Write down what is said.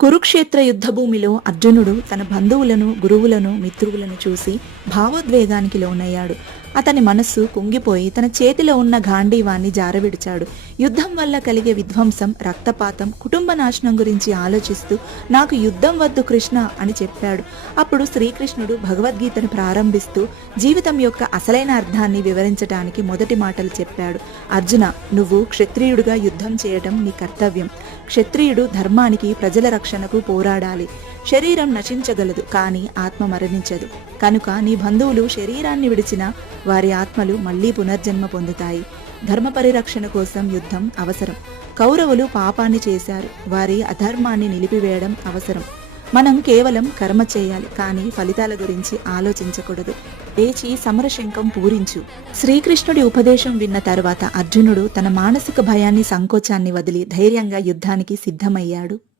కురుక్షేత్ర యుద్ధభూమిలో అర్జునుడు తన బంధువులను గురువులను మిత్రువులను చూసి భావోద్వేగానికి లోనయ్యాడు. అతని మనస్సు కుంగిపోయి తన చేతిలో ఉన్న గాంధీవాన్ని జారవిడిచాడు. యుద్ధం వల్ల కలిగే విధ్వంసం రక్తపాతం కుటుంబ నాశనం గురించి ఆలోచిస్తూ నాకు యుద్ధం వద్దు కృష్ణ అని చెప్పాడు. అప్పుడు శ్రీకృష్ణుడు భగవద్గీతను ప్రారంభిస్తూ జీవితం యొక్క అసలైన అర్థాన్ని వివరించడానికి మొదటి మాటలు చెప్పాడు. అర్జున నువ్వు క్షత్రియుడిగా యుద్ధం చేయడం నీ కర్తవ్యం. క్షత్రియుడు ధర్మానికి ప్రజల రక్షణకు పోరాడాలి. శరీరం నశించగలదు కానీ ఆత్మ మరణించదు. కనుక నీ బంధువులు శరీరాన్ని విడిచిన వారి ఆత్మలు మళ్ళీ పునర్జన్మ పొందుతాయి. ధర్మ పరిరక్షణ కోసం యుద్ధం అవసరం. కౌరవులు పాపాన్ని చేశారు. వారి అధర్మాన్ని నిలిపివేయడం అవసరం. మనం కేవలం కర్మ చేయాలి కానీ ఫలితాల గురించి ఆలోచించకూడదు. లేచి సమరశంఖం పూరించు. శ్రీకృష్ణుడి ఉపదేశం విన్న తరువాత అర్జునుడు తన మానసిక భయాన్ని సంకోచాన్ని వదిలి ధైర్యంగా యుద్ధానికి సిద్ధమయ్యాడు.